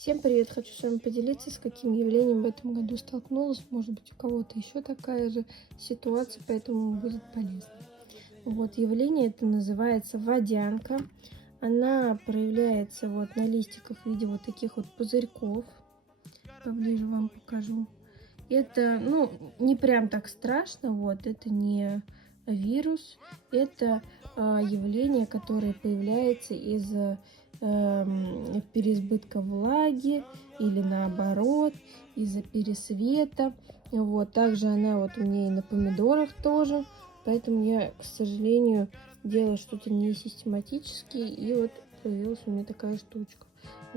Всем привет! Хочу с вами поделиться, с каким явлением в этом году столкнулась. Может быть, у кого-то еще такая же ситуация, поэтому будет полезно. Вот явление это называется водянка. Она проявляется вот на листиках в виде вот таких вот пузырьков. Поближе вам покажу. Это, не прям так страшно, вот, это не вирус, это явление, которое появляется из переизбытка влаги или наоборот из-за пересвета. Вот, также она вот у меня и на помидорах тоже, поэтому я, к сожалению, делаю что-то не систематически, и вот появилась у меня такая штучка.